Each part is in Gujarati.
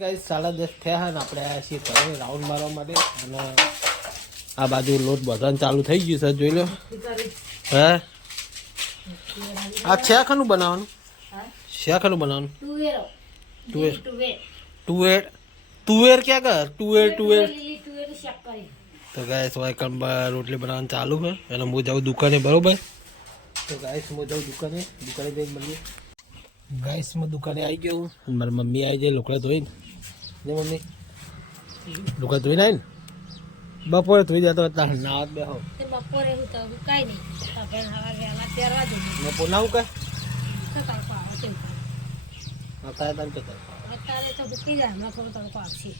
ગાઈસ 10:30 થયા ને આપણે આયા છીએ ઘરે રાઉન્ડ મારવા માટે અને આ બાજુ લોટ બધવાનું ચાલુ થઈ ગયું છે જોઈ લો હે આ શેખાનું બનાવવાનું શેખાનું બનાવવાનું તુવેર તુવેર ક્યાં કર તુવેર તો ગાઈસ વાયકંબા રોટલી બનાવવાનું ચાલુ છે અને હું જાઉં દુકાને બરોબર તો ગાઈસ હું જાઉં દુકાને જઈને મળીએ ગાઈસ मैं दुकाने आई गया हूँ मेरी मम्मी आई जाए लोकड़ा धोई ने मम्मी लोकड़ा धोई ना बपोरे धोई जाता હતા નાવત બેહો તે બપોરે હું તો કાઈ નહીં આપણે હવા વેલા તેરવા દઉં मैं પોનાવું કે સકાળ પાવ તેમ અત્યારે તને કે અત્યારે તો હુકી જાય હમણાં થોડો તડકો આવશે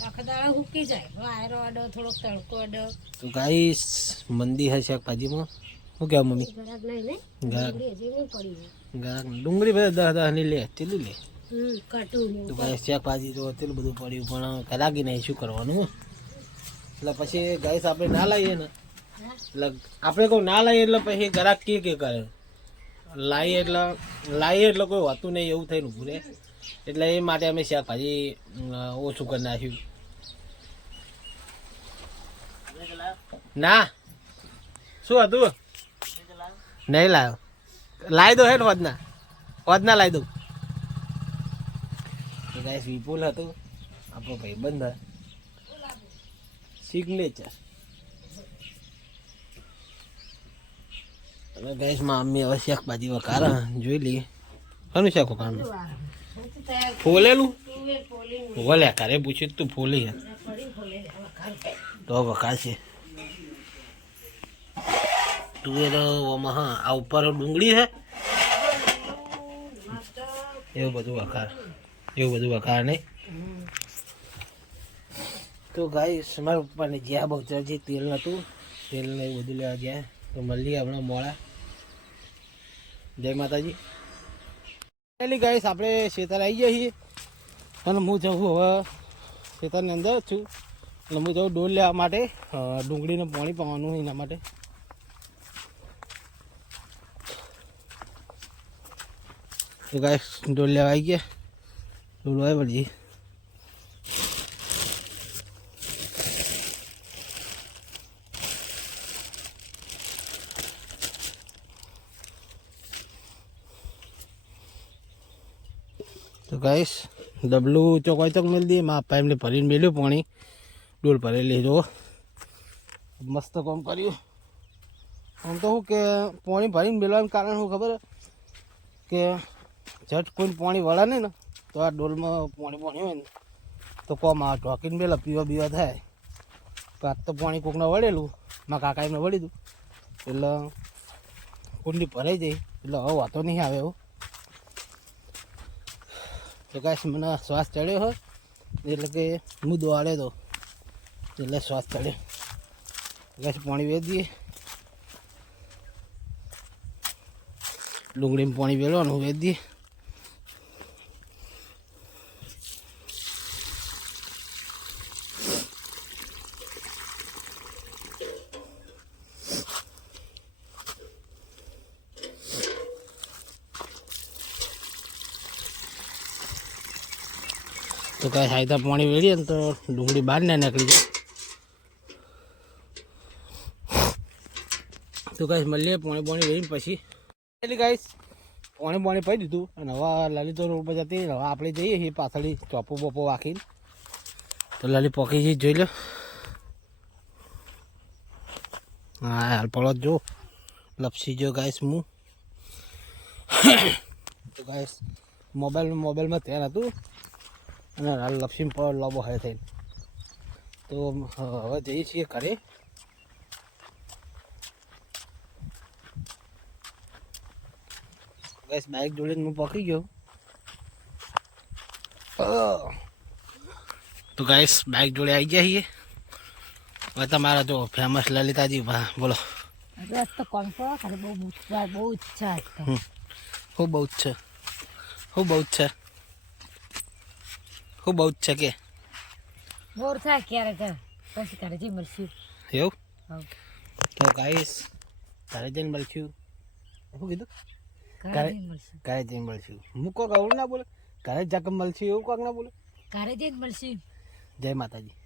આખા દાડા હુકી જાય વાયરો અડો થોડોક તડકો અડો તો ગાઈસ મંદી है શાકભાજીમાં શું કહેવા મમ્મી ગરાક નહીં ને ગરાક હજી નહીં પડી ગરાક ડુંગળી બધા 10 ની લે ચેલી લે કટું તો ગાઈસ શાકભાજી તો તેલું બધું પડ્યું પણ કરાગી નહીં શું કરવાનું એટલે પછી ગાઈસ આપણે ના લાવીએ ને એટલે આપણે કોઈ ના લાવીએ એટલે પછી ગરાક કે કરે લાવીએ એટલે કોઈ હોતું નહીં એવું થઈને ઊભું રહે એટલે એ માટે અમે શાકભાજી ઓછું કરી નાખ્યું ના શું હતું નહીં લાવ્યો લાવી દો હે ને વધના લાવી દઉં તો ગાઈસ વિપુલ હતું આપણો ભાઈબંધ સિગ્નેચર અને ગાઈસ માં મમ્મી હવે શાકભાજી વઘારે જોઈ લઈએ કોનું શાક વઘારનું ફોલેલું ભલે ઘરે પૂછ્યું તું ફોલી તો વઘારશે તુવેર હા આ ઉપર ડુંગળી છે એવું બધું વઘાર નહીં તો ગાઈસ મારા પપ્પાને જ્યાં બહુ તેલ નહોતું તેલ ને એવું બધું લેવા ગયા તો મળીએ હમણાં મોડા જય માતાજી પેલી ગાઈસ આપણે ખેતર આવી ગયા છીએ અને હું જઉં હવે ખેતરની અંદર જ છું એટલે હું જઉં ડોલ લેવા માટે ડુંગળીને પાણી પાવાનું એના માટે તો ગાઈસ ડોલ લેવા આવી ગયા ડોલ હોય બધી तो गाइस डबलू चौकाई तक मिल दी माँ पाइप ने भरी मिलो पानी डोल भरेली जो मस्त काम કર્યું આમ તો શું કે પાણી ભરીને મેળવાનું કારણ શું ખબર કે ઝટ કોઈ પાણી વળે નહીં ને તો આ ડોલમાં પાણી હોય ને તો કોમ આ ઢોકીને મેળા પીવા થાય તો આજ તો પાણી કોકને વળેલું મારા કાકા એમને વળી દઉં એટલે કુંડી ભરાઈ જાય એટલે હવે વાતો નહીં આવે એવું તો ગાઈસ મને શ્વાસ ચડ્યો હોય એટલે કે હું દોડે તો એટલે શ્વાસ ચડ્યો ગાઈસ પાણી વેચ દઈએ ડુંગળીમાં પાણી વેળવાનું વેચ દઈએ तो कहीं हाईता पानी वेड़िए तो डूंगरी बाहर ना निकली जाए तो कहीं मल्लिए पानी वेड़ी पीछे गाइस पानी पी दीधु हवा लाली तो रोड पर जाती हवा आप जाइए पाथड़ी चोपो बोपो वाखी तो लाली पकी जी लो हाँ हाल पड़ो जो लपसी जो गाइस मुँह तो गाइस मोबाइल में त्यार तू लपसी पर लबो है थे तो હવે જઈએ છીએ ઘરે ગાઈસ બાઇક જોડે હું પકડી ગયો તો ગાઈસ બાઇક જોડે આવી ગયા છીએ હવે તમારા જો ફેમસ લલિતાજી બોલો અરે તો કોણ કો ખાલી બહુ ઈચ્છા હું બહુ છે હું બહુ છે કે બોર થાય ક્યારેક પછી તારે જે મળશું એવું તો ગાઈસ તારે જઈને મળશું શું કીધું ઘરે જઈને મળશું મૂકો કવું ના બોલે ઘરે જક મળશું એવું કોક ના બોલે ઘરે જઈને મળશું. જય માતાજી.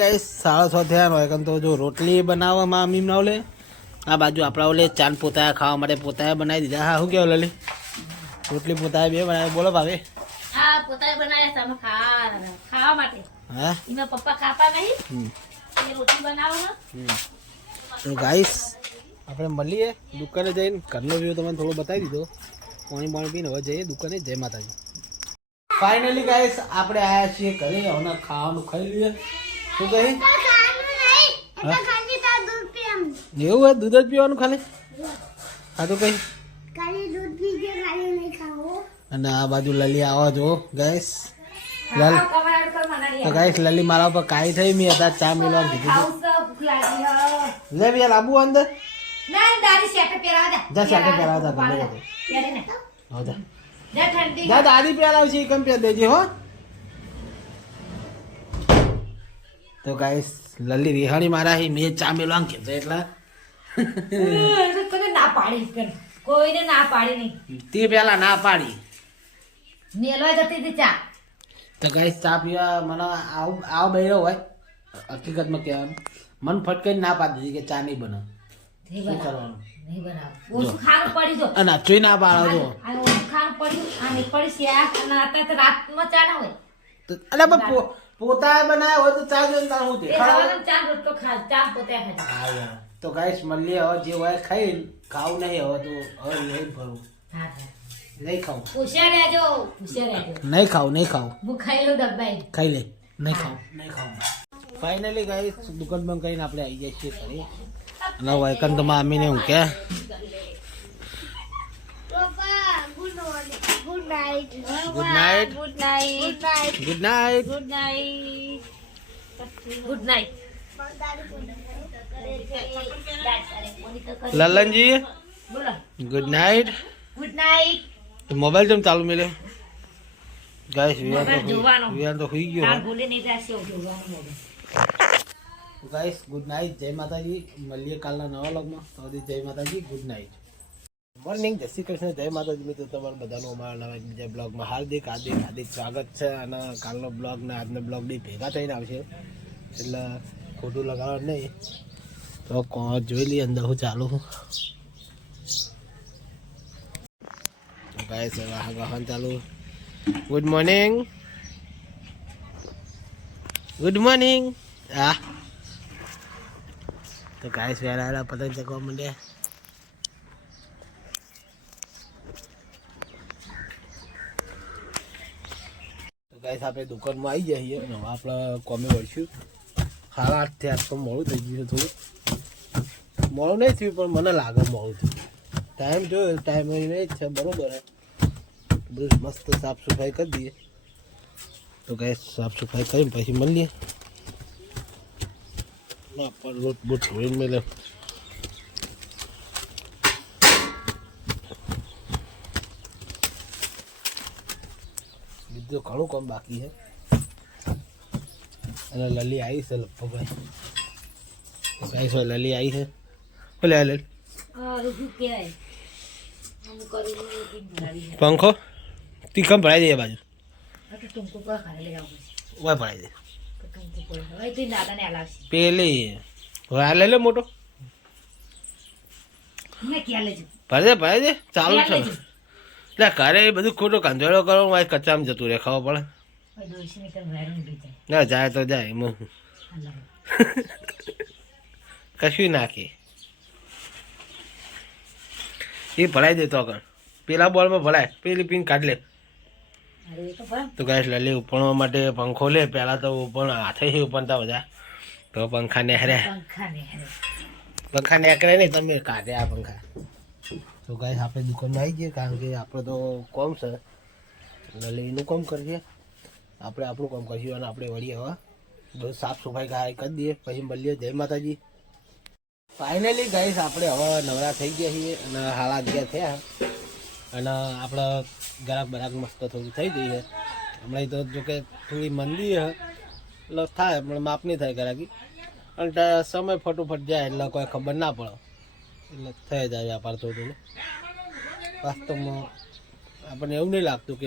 ગાઈસ 6:30 થયા હોય કેમ તો જો રોટલી બનાવવામાં અમી ના લે આ બાજુ આપણા ઓલે ચાંદ પોતા ખાવા માટે પોતા બનાવી દીધા. હા શું કેવું લલી? રોટલી પોતા બે બનાવી. બોલો ભાવે. હા પોતાએ બનાવ્યા તમે ખાવા માટે. હા એમાં પપ્પા ખાતા નહીં એ રોટલી બનાવો ને. તો ગાઈસ આપણે મળીએ દુકાને જઈને. ઘરનો વ્યૂ તમને થોડો બતાવી દીધો. પાણી પીને હવે જઈએ દુકાને. જય માતાજી. ફાઇનલી ગાઈસ આપણે આયા છીએ ઘરે. હવે ખાવાનું ખાઈ લઈએ. શું કહી? એવું હોય દૂધ જ પીવાનું ખાલી? ખાધું કઈ? અને આ બાજુ લલી આવા જો ગાઈસ. તો ગાઈસ લલી મારા ઉપર કાઈ થઈ મેં હતા ચા મેળવાનું કીધું. લે ભૈયા લાબુ અંદર જા શેટે પહેરાવા જા જા દાદી પહેરાવ છે કેમ પહેર દેજે હો. તો ગાઈસ લલી રિહાણી મારા હી મેં ચા મેળવાનું કીધું એટલે ના પાડી કોઈને ના પાડી નહીં. તે પેલા ના પાડી મેલવા જતી હતી ચા. તો ગાઈસ ચા પીવા મને આવ બહેરો હોય હકીકતમાં કહેવાનું મન ફટકાઈને ના પાડી દીધી કે ચા નહીં બનાવ. શું કરવાનું? નહીં બનાવ. ઓછું ખાવાનું પડી જો અને અચોય ના પાડો છો. ઓછું ખાવાનું પડ્યું આ નહીં પડી શિયાળ અને અત્યારે તો રાતમાં ચા ના હોય. અલે પણ પોતા બનાવ્યા હોય તો ચા જોઈને તાર શું એ છે? સવારે ચા રોટલો ચા પોતે ખાધા. હા યાર. તો ગાઈસ મળીએ હવે જે હોય ખાઈ ખાવું નહીં હવે તો હવે નહીં ભરવું હા હા નહીં ખાવું પૂછ્યા રહેજો નહીં ખાવું હું ખાઈ લઉં ડબ્બાઈ. ખાઈ લે નહીં ખાવું. ફાઇનલી ગાઈસ દુકાન બંધ કરીને આપણે આવી જઈએ છીએ ઘરે. અને વાયકન તો મામીને હું કે ગુડ નાઇટ લલનજી બોલો good night. Good night. Mobile જેમ ચાલુ મેલે ગાઈસ જોવાનો. વિયાન તો હોઈ ગયો. તાર ભૂલે નહીં જાશે જોવાનું. Guys good night. જય માતાજી. મળીએ કાલના નવા વ્લોગમાં. તો જય માતાજી. Good night. મોર્નિંગ. જય શ્રી કૃષ્ણ. જય માતાજી મિત્રો. તમારું બધાનું અમારા નવા બીજા બ્લોગમાં હાર્દિક સ્વાગત છે. અને કાલનો બ્લોગ ને આજનો બ્લોગ બી ભેગા થઈને આવશે એટલે ખોટું લગાવવા નહીં. તો જોઈ લઈએ અંદર હું ચાલુ હું. ગાઈસ વાહન ચાલુ. Good morning. હા તો ગાઈસ વહેલા પતંગ ચગવા માંડ્યા. તો ગાઈસ આપણે દુકાનમાં આવી જઈએ અને આપણે કોમે વળશું. 8:30 થયા તો મોડું થઈ ગયું. થોડું મોડું નહીં થયું પણ મને લાગે મોડું થયું. ટાઈમ જોયો ટાઈમ એ જ છે બરોબર. બધું મસ્ત સાફ સફાઈ કરી દઈએ. તો ગાઈસ સાફ સફાઈ કરીને પછી મળીએ. પર લોટ બોટ ધોઈને મેલે. બીજું ઘણું કામ બાકી છે. અને લલી આવી છે લગભગ ભાઈ લલી આવી છે. બોલે લલી પંખો તીખમ ભરાઈ દે બાજુ ઓય ભરાઈ દે પેલી લઈ લે મોટો ભરાઈ દે ચાલુ છે. એટલે ઘરે બધું ખોટો કંધોળો કરો કચામાં જતું રહે ખબર પડે. ના જાય તો જાય એમાં કશું નાખી એ ભરાઈ દે તો આગળ પેલા બોલમાં ભરાય પેલી પિંક કાઢ લે. તો ગાઈસ લલી ઉપણવા માટે પંખો લે. પહેલાં તો ઉપણ હાથે ઉપણતા બધા તો પંખા નેકરે નહીં તમે કાઢે આ પંખા. તો ગાઈસ આપણે દુકાનમાં આવી જઈએ કારણ કે આપણે તો કોમ છે. લલી એનું કામ કરીએ આપણે આપણું કામ કરીશું અને આપણે વળીએ હવે બધું સાફ સફાઈ કરી દઈએ પછી મળીએ. જય માતાજી. ફાઇનલી ગાઈસ આપણે હવે નવરા થઈ ગયા છીએ અને 11:30 થયા અને આપણે ગરાક મસ્ત થોડું થઈ ગઈ છે હમણાં. તો જોકે થોડી મંદી છે એટલે થાય પણ માપ નહીં થાય ગરાકી. અને સમય ફટોફટ જાય એટલે કોઈ ખબર ના પડે એટલે થઈ જાય વ્યાપાર થોડું. વાસ્તવમાં આપણને એવું નહીં લાગતું કે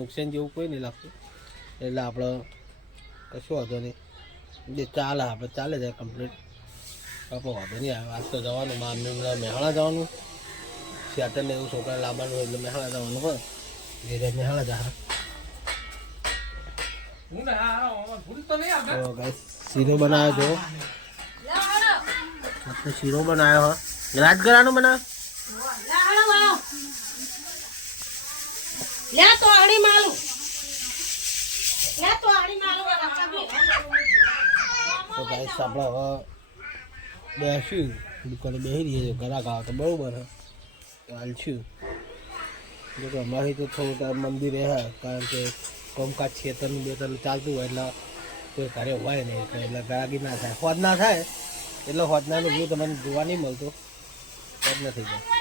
નુકસાન જેવું કોઈ નહીં લાગતું. એટલે આપણે કશું વાંધો નહીં, જે ચાલે આપણે ચાલે જાય કમ્પ્લીટ. આપણે વાંધો નહીં આવે. આજ તો જવાનું મહેસાણા જવાનું, સેટરને એવું છોકરા લાવવાનું એટલે મહેસાણા જવાનું હોય, ધીરે મહેસાણા જા. તો ગાઈસ શીરો બનાવ્યો છો, આપણે શીરો બનાવ્યો હોય, રાજગરાનો બનાવ્યો. તો ગાઈસ આપણે હવે બેસ્યું દુકાને બેસી રહીએ, ઘરાક આવે તો બરાબર હાલશું. જો કે અમારી તો થોડું ટાઈમ મંદિરે હે, કારણ કે કોમકાજ ખેતરનું બેતરનું ચાલતું હોય એટલે કોઈ ઘરે હોય નહીં, એટલે ગરાગી ના થાય. હોદ ના થાય એટલે હોદનાનું વ્યૂ તમને જોવા નહીં મળતો, હોદ નથી જાય.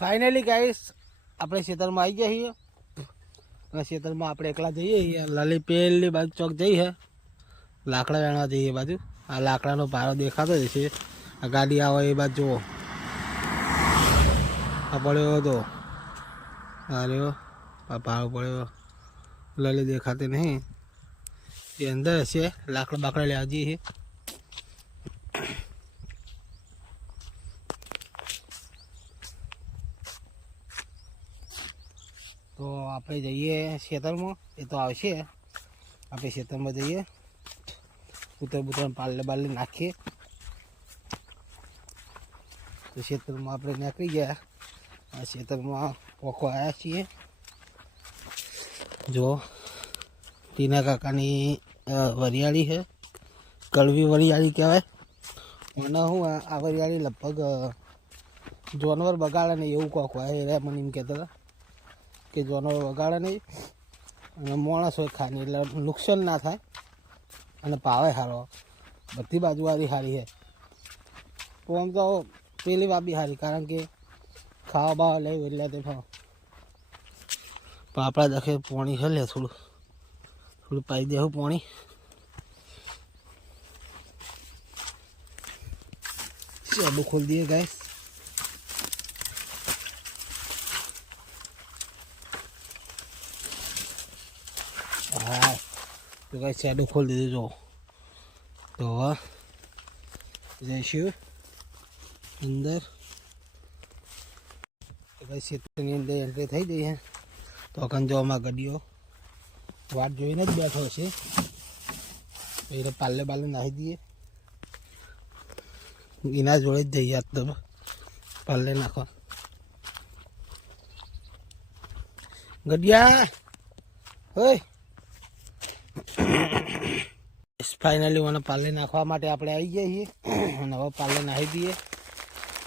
ફાઇનલી ગાઈસ આપણે ખેતરમાં આવી ગયા છીએ, અને ખેતરમાં આપણે એકલા જઈએ છીએ. લાલી પેલી બાજુ ચોક જઈએ, લાકડા વેણવા જઈએ બાજુ. આ લાકડાનો પારો દેખાતો જ છે, આ ગાડી આવે એ બાજુ જુઓ, આ પડ્યો હતો, અરે આ પારો પડ્યો, લાલી દેખાતી નહીં, એ અંદર હશે. લાકડા બાકડા લેવા જઈએ છીએ. તો આપણે જઈએ ખેતરમાં, એ તો આવશે. આપણે ખેતરમાં જઈએ, કૂતર બૂતર પાલે બાલે નાખીએ. તો ખેતરમાં આપણે નીકળી ગયા. આ ખેતરમાં પોખો આવ્યા છીએ. જો ટીના કાકાની વરિયાળી છે, કડવી વરિયાળી કહેવાય. મને શું આ વરિયાળી લગભગ જાનવર બગાડે નહીં એવું કોક હોય, એ મને એમ કહેતા હતા કે જાનવર વગાડે નહીં અને માણસ હોય ખાની એટલે નુકસાન ના થાય, અને ભાવે સારો. બધી બાજુવાળી સારી છે. તો આમ તો પેલી બાબી સારી, કારણ કે ખાવા બાવા લઈ એટલે તે ભાવ. પણ આપણા દખે પાણી છે, લે થોડું થોડું પાઈ દેવું પાણી. ચાલુ ખોલી દઈએ ગાઈસ. હા તો ગાઈસ શેડો ખોલી દીધું. જો તો હવે જઈશું અંદર. તો ગાઈસ ખેતરની અંદર એન્ટ્રી થઈ ગઈ છે. તો અકન જો આમાં ગડીઓ વાટ જોઈને જ બેઠો છે, એટલે પાલે બાલે નાખી દઈએ. એના જોડે જ જઈએ આજ તો પાલે નાખવા. ગડિયા હોય ફાઇનલી મને પાલે નાખવા માટે આપણે આવી ગયા છીએ, અને હવે પાલે નાખી દઈએ.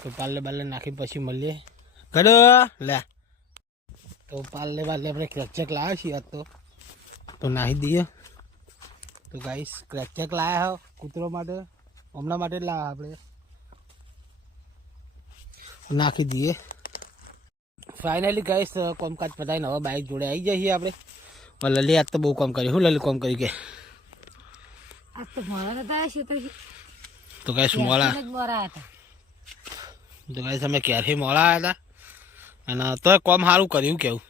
તો પાલે બાલે નાખી પછી મળીએ. ગડો લે તો પાલે બાલે આપણે ક્રેકચેક લાવ્યા છીએ આજ તો નાખી દઈએ. તો ગાઈસ ક્રેકચેક લાવ્યા હો કૂતરો માટે, હમણાં માટે જ લાવ્યા આપણે, નાખી દઈએ. ફાઇનલી ગાઈસ કોમકાજ પતાવીને હવે બાઇક જોડે આવી જાય છીએ આપણે. લલી આજ તો બહુ કામ કર્યું. શું લલી કામ કર્યું કે? તો ગાઈસ મોડા તો ગાઈસ અમે ક્યારથી મોડા આવ્યા હતા, અને તો કોમ સારું કર્યું. કેવું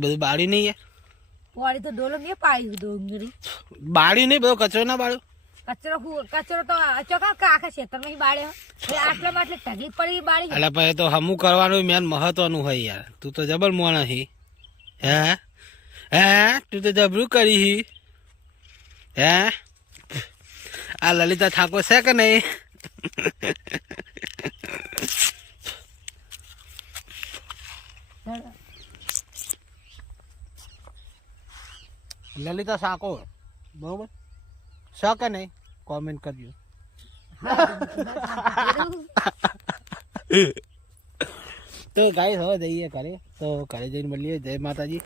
બધું બાળ્યું નહીં યાર, બાળ્યું નહીં, બધો કચરો ના બાળ્યો. કચરો તો આખા ખેતરમાં બાળ્યો, આટલા માટે તકલીફ પડી બાળી. એટલે પછી તો હમું કરવાનું મેન મહત્વનું હોય યાર. તું તો જબર મોણા હી. હે હે તું તો જબરું કરી હે. આ લલિતા ઠાકોર છે કે નહીં? લલિતા સાકો બરોબર છે કે નહીં? કોમેન્ટ કરજો. તો ગાઈસ હવે જઈએ ઘરે. તો ઘરે જઈને મળીએ. જય માતાજી.